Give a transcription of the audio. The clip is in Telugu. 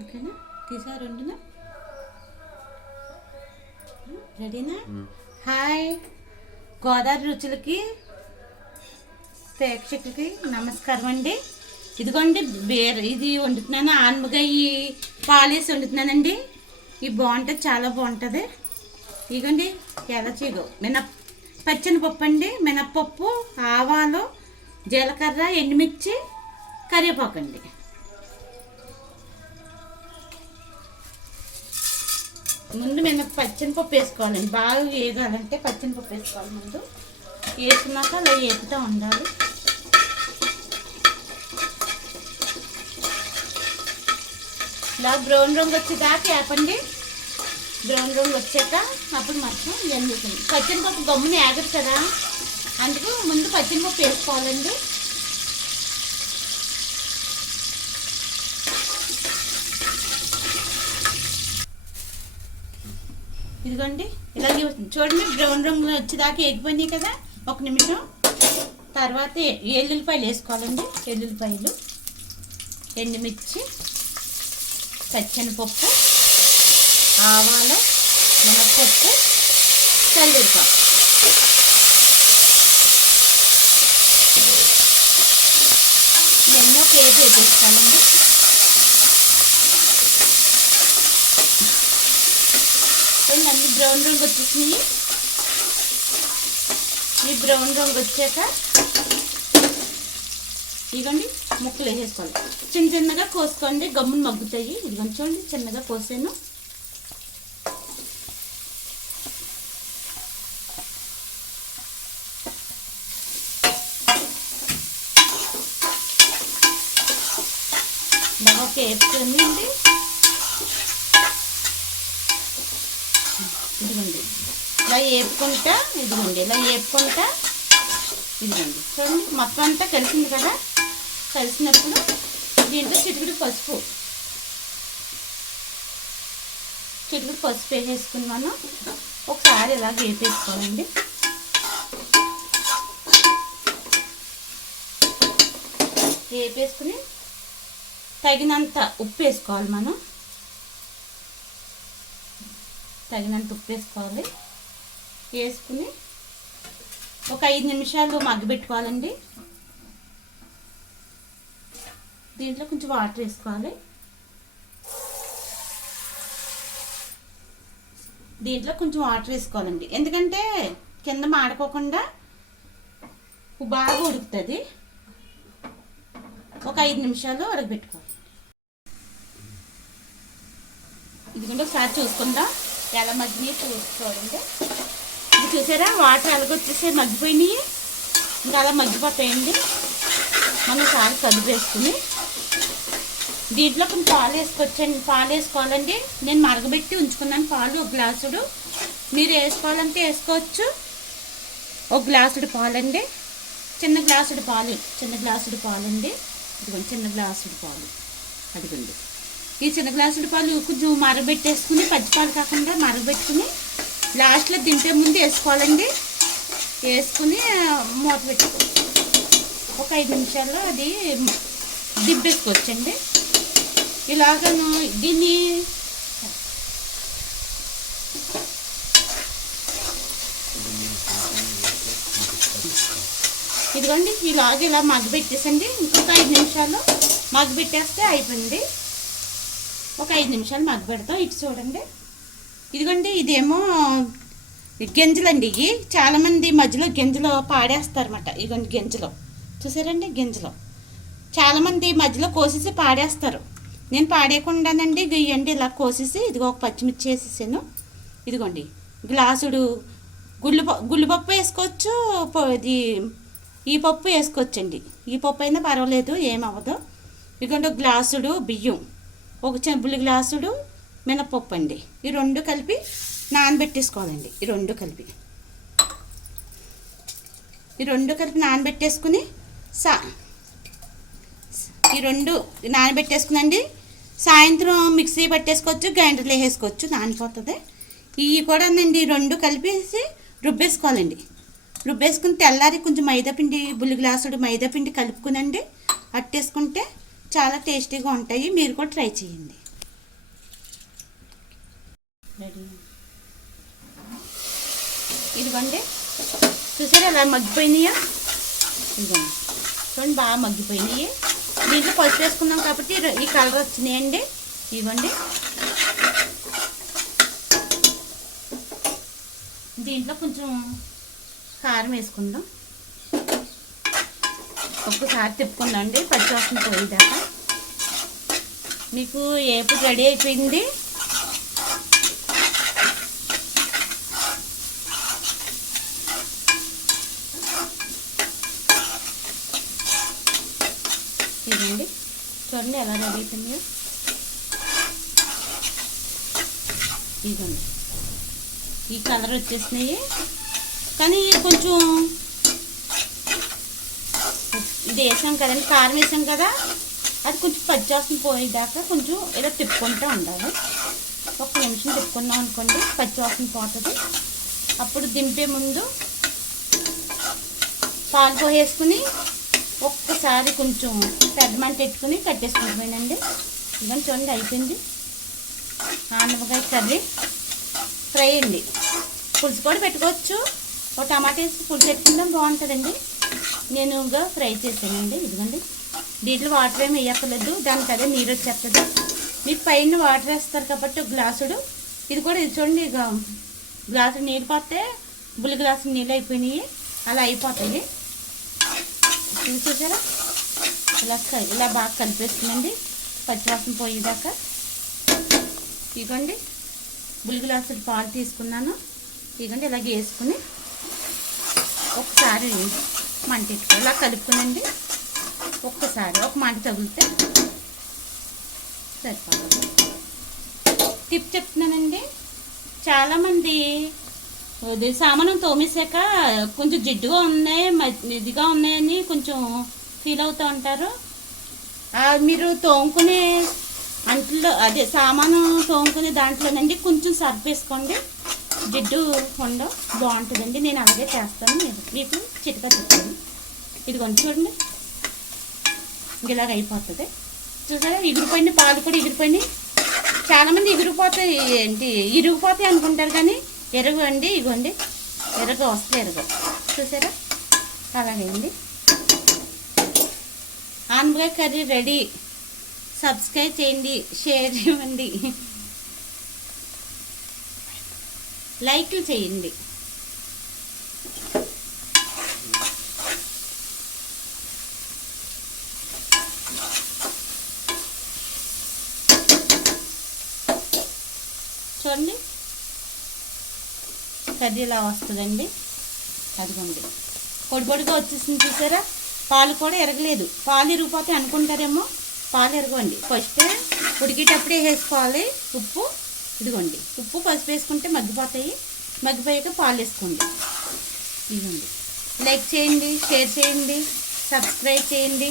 ఓకేనా? తీసారు వండునా? రెడీనా? హాయ్ గోదావరి రుచులకి ప్రేక్షకులకి నమస్కారం అండి. ఇదిగోండి ఇది వండుతున్నాను, ఆనపకాయ పాలేసి వండుతున్నానండి. ఇది బాగుంటుంది, చాలా బాగుంటుంది. ఇదిగోండి ఎలా చేయగో పచ్చనిపప్పు అండి, మినప్పప్పు, ఆవాలు, జీలకర్ర, ఎండుమిర్చి, కరివేపాకు అండి. ముందు పచ్చనిపప్పు వేసుకోవాలండి, బాగా వేగాలంటే పచ్చనిపప్పు వేసుకోవాలి. ముందు వేసుకున్నాక అలా వేపుతూ ఉండాలి. ఇలా బ్రౌన్ రంగు వచ్చేదాకా వేపండి. బ్రౌన్ రంగు వచ్చాక అప్పుడు మొత్తం ఎండుతుంది. పచ్చనిపప్పు గమ్మున వేగదు కదా, అందుకు ముందు పచ్చనిపప్పు వేసుకోవాలండి. ఇదిగోండి ఇలా చూడండి, బ్రౌన్ రంగులో వచ్చేదాకా ఎగిపోయినాయి కదా. ఒక నిమిషం తర్వాత ఎల్లుల్లిపాయలు వేసుకోవాలండి. ఎల్లుల్లిపాయలు, ఎండుమిర్చి, పచ్చనిపప్పు, ఆవాలు, మినప్పప్పు, కరివేపాకు. ఇవన్నీ ఒక ఏది వేసుకోవాలండి. అన్ని బ్రౌన్ రంగు వచ్చేసినాయి. ఈ బ్రౌన్ రంగు వచ్చాక ఇదిగోండి ముక్కలు వేసేసుకోవాలి. చిన్న చిన్నగా కోసుకోండి, గమ్మును మగ్గుతాయి. ఇదిగోండి చూడండి, చిన్నగా కోసాను. బాగా వేపుతుంది అండి. ఇదిగోండి ఇలా వేపుకుంటా, ఇదిగోండి ఇలా వేపుకుంటా, ఇదిగోండి చూడండి మొత్తం అంతా కలిసింది కదా. కలిసినప్పుడు దీంట్లో చిటికెడు పసుపు వేసేసుకున్నాను. ఒకసారి ఇలా వేపేసుకోవాలండి. వేపేసుకుని తగినంత ఉప్పు వేసుకోవాలి. మనం తగినంత ఉప్పు వేసుకోవాలి. వేసుకుని ఒక 5 నిమిషాలు మగ్గబెట్టుకోవాలండి. దీంట్లో కొంచెం వాటర్ వేసుకోవాలి. ఎందుకంటే కింద మాడుకోకుండా బాగా ఉడుకుతుంది. ఒక 5 నిమిషాలు ఉడకబెట్టుకోవాలి. ఇదిగోండి ఒకసారి చూసుకుందాం ఎలా మగ్గినాయి చూసుకోవాలంటే. ఇది చూసారా, వాటర్ ఎలాగొచ్చేసి మగ్గిపోయినాయి. ఇంకా అలా మగ్గిపోతాయండి. మనం ఒకసారి కదుపు వేసుకుని దీంట్లో కొంచెం పాలు వేసుకోవాలండి. నేను మరగబెట్టి ఉంచుకున్నాను పాలు, 1 గ్లాసుడు. మీరు వేసుకోవాలంటే వేసుకోవచ్చు. 1 గ్లాసుడు పాలండి, చిన్న గ్లాసుడు పాలండి. ఇదిగోండి చిన్న గ్లాసుడు పాలు. అదిగోండి ఈ చిన్న గ్లాసుడు పాలు కొంచెం మరగబెట్టేసుకుని, పచ్చిపాలు కాకుండా మరగబెట్టుకుని లాస్ట్లో దింపే ముందు వేసుకోవాలండి. వేసుకుని మూత పెట్టుకోవాలి. ఒక 5 నిమిషాల్లో అది దింపేసుకోవచ్చండి. ఇలాగను దీన్ని ఇదిగోండి ఇలా మగ్గబెట్టేసండి. ఇంకొక 5 నిమిషాలు మగ్గబెట్టేస్తే అయిపోయింది. ఒక 5 నిమిషాలు మగ్గబెడతాం. ఇటు చూడండి, ఇదిగోండి ఇదేమో గింజలండి. ఇవి చాలామంది మధ్యలో గింజలు పాడేస్తారన్నమాట. ఇదిగోండి గింజలు చూసారండి, గింజలు చాలామంది మధ్యలో కోసేసి పాడేస్తారు. నేను పాడేయకుండానండి ఇవ్వండి ఇలా కోసేసి, ఇదిగో ఒక పచ్చిమిర్చి వేసేసాను. ఇదిగోండి గ్లాసుడు గుళ్ళుపప్పు వేసుకోవచ్చు, ఈ పప్పు వేసుకోవచ్చండి. ఈ పప్పు అయినా పర్వాలేదు, ఏమవ్వదు. ఇదిగోండి 1 గ్లాసుడు బియ్యం, 1 చెంబుల గ్లాసుడు మినపప్పు అండి. ఈ 2 కలిపి నానబెట్టేసుకోవాలండి. ఈ 2 కలిపి నానబెట్టేసుకుని ఈ 2 నానబెట్టేసుకునండి. సాయంత్రం మిక్సీ పట్టేసుకోవచ్చు, గ్రైండర్లో వేసేసుకోవచ్చు, నానిపోతుంది. ఇవి కూడా అండి 2 కలిపేసి రుబ్బేసుకోవాలండి. రుబ్బేసుకుని తెల్లారి కొంచెం మైదాపిండి, 1 గ్లాసుడు మైదాపిండి కలుపుకునండి అట్టేసుకుంటే చాలా టేస్టీగా ఉంటాయి. మీరు కూడా ట్రై చేయండి. రెడీ. ఇదిగోండి చూసారా ఎలా మగ్గిపోయినాయా? ఇదిగోండి చూడండి బాగా మగ్గిపోయినాయి. దీంట్లో పసుపు వేసుకున్నాం కాబట్టి ఈ కలర్ వచ్చినాయండి. ఇదిగోండి దీంట్లో కొంచెం కారం వేసుకుందాం. ఒక్కసారి తిప్పుకుందాం అండి పచ్చివాసన పోయేదాకా. మీకు ఏపుడు రెడీ అయిపోయింది. ఇదండి చూడండి ఎలా రెడీ అయిపోయిందో. ఇదండి ఈ కలర్ వచ్చేసినాయి. కానీ కొంచెం ఇది వేసాం కదండి, కారం వేసాం కదా, అది కొంచెం పచ్చివాసన పోయేదాకా కొంచెం ఇలా తిప్పుకుంటూ ఉండాలి. ఒక్క నిమిషం తిప్పుకున్నాం అనుకోండి పచ్చివాసన పోతుంది. అప్పుడు దింపే ముందు పాలు పోసేసుకుని ఒక్కసారి కొంచెం పెద్ద మంట పెట్టుకుని కట్టేసుకుంటున్నానండి. ఇదని చూడండి అయిపోయింది. ఆనపకాయ కర్రీ ఫ్రై అండి. పులుసు కూడా పెట్టుకోవచ్చు. ఒక టమాటా వేసి పులుసు పెట్టుకుందాం బాగుంటుందండి. నేను ఇంకా ఫ్రై చేసానండి. ఇదిగోండి దీంట్లో వాటర్ ఏమి వేయక్కర్లేదు, దానికి అదే నీరు వచ్చేస్తుంది. మీకు పైన వాటర్ వేస్తారు కాబట్టి ఒక గ్లాసుడు ఇది కూడా ఇది చూడండి. ఇక గ్లాసు నీళ్ళు పోతే బుల్లి గ్లాసు నీళ్ళు అయిపోయినాయి, అలా అయిపోతాయి. ఇది చూసారా ఇలా బాగా కలిపేస్తుందండి పచ్చివాసన పోయేదాకా. ఇదిగోండి బుల్లి గ్లాసులు పాలు తీసుకున్నాను. ఇదిగోండి ఇలాగ వేసుకుని ఒకసారి మంట పెట్టుకోవాలి. ఇలా కలుపుకునండి. ఒక్కసారి ఒక మంట తగిలితే సరిపోతుంది. టిప్ చెప్తున్నానండి. చాలామంది సామానం తోమేసాక కొంచెం జిడ్డుగా ఉన్నాయి, ఇదిగా ఉన్నాయని కొంచెం ఫీల్ అవుతూ ఉంటారు. మీరు తోముకునే అంట్లో అదే సామాను తోముకునే దాంట్లోనండి కొంచెం సర్ఫ్ వేసుకోండి, జిడ్డు ఉండవు, బాగుంటుందండి. నేను అలాగే చేస్తాను, మీకు చిటికా చెప్తాను. ఇదిగోండి చూడండి ఇలాగ అయిపోతుంది. చూసారా ఎగిరిపోయిన పాలు కూడా ఎగిరిపోయినాయి. చాలామంది ఎగిరిపోతాయి ఏంటి ఇరిగిపోతాయి అనుకుంటారు, కానీ ఎరగండి. ఇగోండి ఎరగ వస్తే ఎరగ. చూసారా అలాగేండి. ఆనపకాయ కర్రీ రెడీ. సబ్స్క్రైబ్ చేయండి, షేర్ చేయండి, లైక్లు చేయండి. చూడండి కర్రీ ఇలా వస్తుందండి. అదిగోండి పొడిగా వచ్చేసింది. చూసారా పాలు కూడా ఎరగలేదు. పాలు ఇరిగిపోతే అనుకుంటారేమో, పాలు ఎరగండి. ఫస్ట్ ఉడికేటప్పుడే వేసుకోవాలి ఉప్పు. ఇదిగోండి ఉప్పు పసుపు వేసుకుంటే మగ్గిపోతాయి. మగ్గిపోయాక పాలు వేసుకోండి. ఇదిగోండి లైక్ చేయండి, షేర్ చేయండి, సబ్స్క్రైబ్ చేయండి.